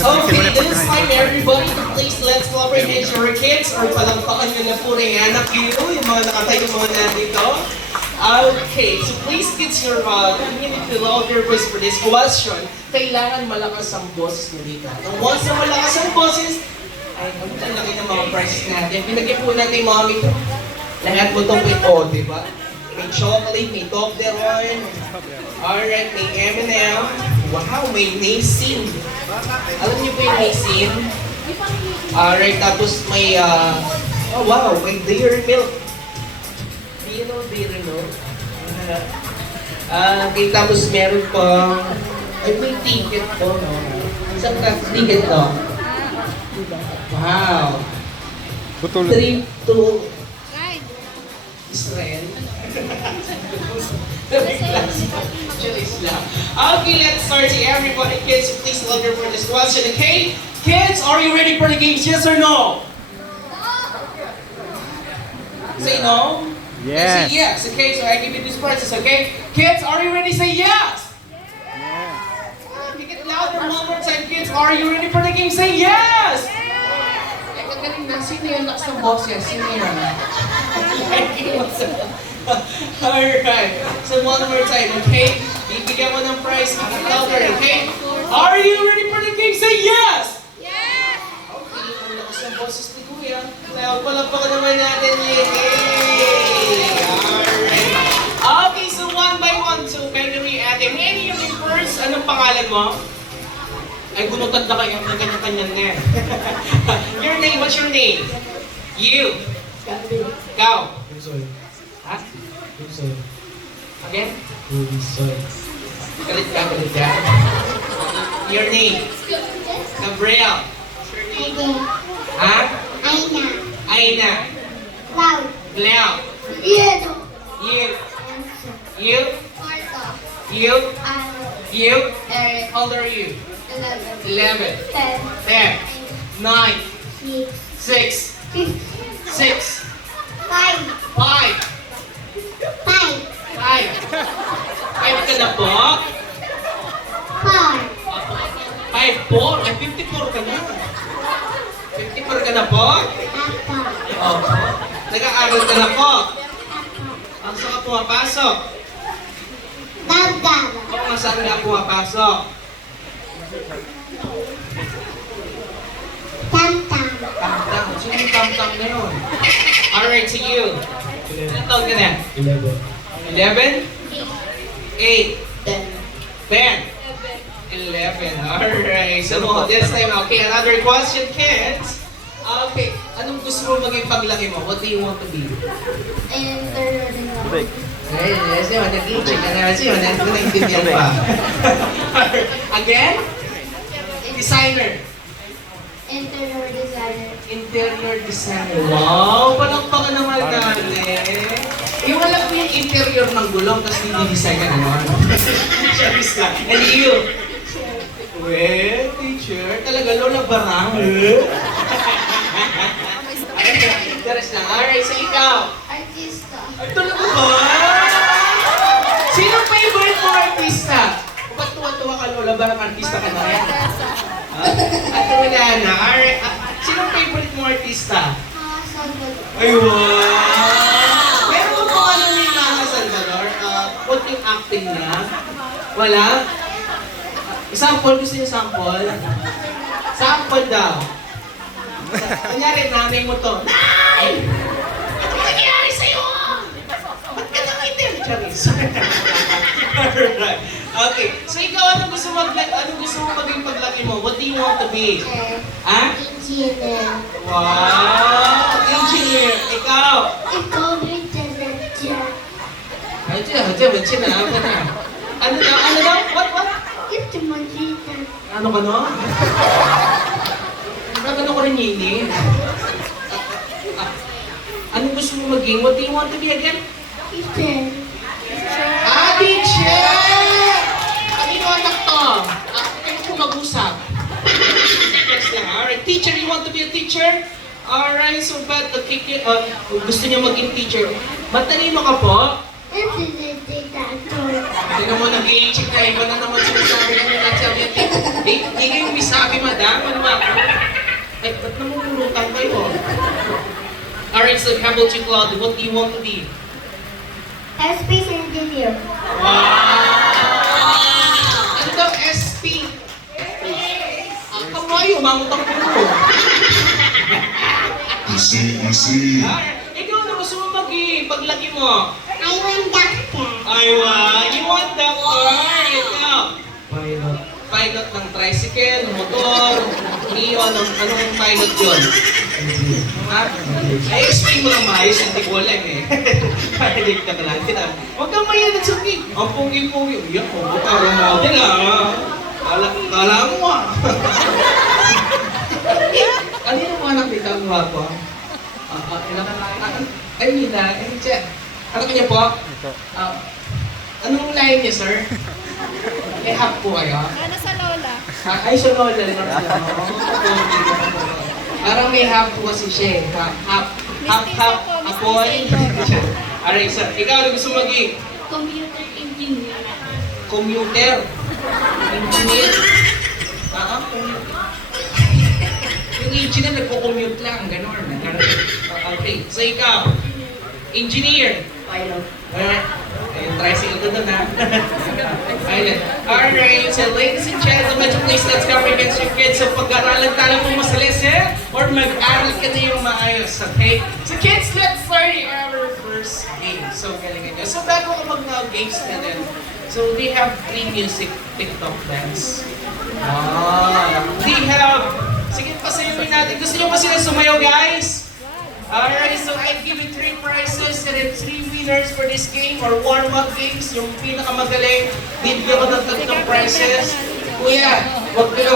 Okay, this time everybody to please let's comprehend your kids or palampakan nyo na po rin anak nyo, yung mga nakatayo mga nandito. Okay, so please kids your you need to loud your voice for this question. Kailangan malakas ang boses nyo dito. And once na malakas ang boses, ay, ang laki ng mga prizes natin. Pinagyan po natin mommy. Lahat mo itong ito, di ba? May chocolate, may Toblerone. Alright, may M&M. Wow, may Nissin. Alam niyo po yung Nissin? Alright, tapos may, oh wow, may Dairy Milk. Do you know Dairy Milk? Okay, tapos meron pa, ay may ticket to, no? Isang ticket to. Wow. Trip to Israel. Okay, let's start here. Everybody, kids, please log in for this question. Okay? Kids, are you ready for the games? Yes or no? Say no? Yes. Say yes. Okay, so I give you these prizes, okay? Kids, are you ready? Say yes. Make it louder one more time, kids. Are you ready for the game? Say yes. Kagaling na. Sino yung lakas ng boses? Sino yun? Alright. So one more time, okay? Bibigyan mo ng prize. Make it louder, okay? Are you ready for the game? Say yes! Yes! Okay, ang lakas ng boses ni Kuya. Kaya palagpakan naman natin yun. Yay! Alright. Okay, so one by one. So, Gregory, Ate, any of you first, anong pangalan mo? Ay, gunutan na kayo ng kanya-kanyang name. Your name, what's your name? You. Ikaw. Ha? Again? Galit ka. Your name? Gabriel. Ha? Aina. Glau. You. How old are you? 11. 10. 9. 6. 6. 5. 5 ka na po? 5 po? Ay, 54 ka na. 54 ka na po? Opo. Nag-aaral ka na po? Ang saan ka pumapasok? Oo, saan ka pumapasok? Tamtang. Sino yung tamtang na yun? Alright, to you. Ilan taon ka na? 11? 8? 10? 11. Alright. So, this time, okay, another question, kids. Okay, anong gusto mo maging paglaki mo? What do you want to be? Tubig. Ay, yes, yun. Nag-teaching ka na. Kasi yun, naintindihan pa. Again? Designer. Interior designer. Wow! Palakpakan naman natin. Eh, wala po yung interior ng gulong, tapos hindi-design ka naman. Charis ka. And you? Well, teacher, talaga lola barang. Charis lang. Alright, so ikaw? Ay, talaga ba? Sino favorite mo artista? Ba't tuwa-tuwa ka lola barang artista ka na yan? At wala na. Alright. Sino favorite mo artista? Ay, wow! Meron mo kung ano ni Mama Salvador? Kunting acting na? Wala? Sample? Gusto niyo sample? Sample daw. Kunyari, nanay mo to. Nay! Ano nangyari sa'yo? Ba't ka nakaitin? Charis. Alright. Okay. So ikaw, ano gusto mo maging paglaki mo? What do you want to be? Ha? Wow! Engineer! Ikaw! Ay, siya, ano daw? What? Ano ka no? Ano ko rin yini? Anong gusto mo maging? What do you want to be again? Teacher! Kanino anak to? Kaya ko mag-usap. Alright, teacher, you want to be a teacher? Alright, so bad gusto niya maging teacher. Matalino ka po? Tingnan mo, nag-i-check na iba na naman sinasabi ng nagsabi natin. Di kayo misabi, madam. Ano ba ako? Ay, ba't namumulutan kayo? Alright, so how about you, Claude? What do you want to be? Aerospace engineer. Wow! Ano daw, SP? Kamay, umangot ang puno. Easy. Ikaw na gusto mo paglaki mo? I want doctor. Aywa, you want that car? Ikaw. Pilot ng tricycle, motor, neon, anong pilot yun? Ha? Ay, explain mo lang maayos, hindi ko alam eh. Pilot ka na lang. Huwag kang mayanan sa akin. Ang pungi-pungi. Uyak mo, parang model ah. Kala mo ah. Ano yung mga nakita ang wapo? Ay, Mina, check. Ano kanya po? Anong line niya, sir? May half po kayo? Ano sa lola? Ay, so Lola lang sila. Parang may half po kasi siya eh. Half apoy. Alright, sir. Ikaw, ano gusto maging? Computer engineer. Commuter. Engineer. Commuter. Yung engineer, nagko-commute lang. Ganon. Okay. So, ikaw, engineer. Pilot. Alright. Ayun, tricycle ko doon ha. Ayun. Alright, so ladies and gentlemen, please let's cover against your kids. So pag-aralan tayo kung masalis eh, or mag-aral ka na yung maayos, okay? So kids, let's start our first game. So galingan nyo. So bago ko mag-games na din, so they have free music TikTok dance. They have, sige pasayamin natin. Gusto nyo ba sila sumayaw guys? Alright, so I give you 3 prizes and then 3 winners for this game or warm-up games. Yung pinakamagaling, bibigyan ko ng 3 prizes. Kuya, wag kayo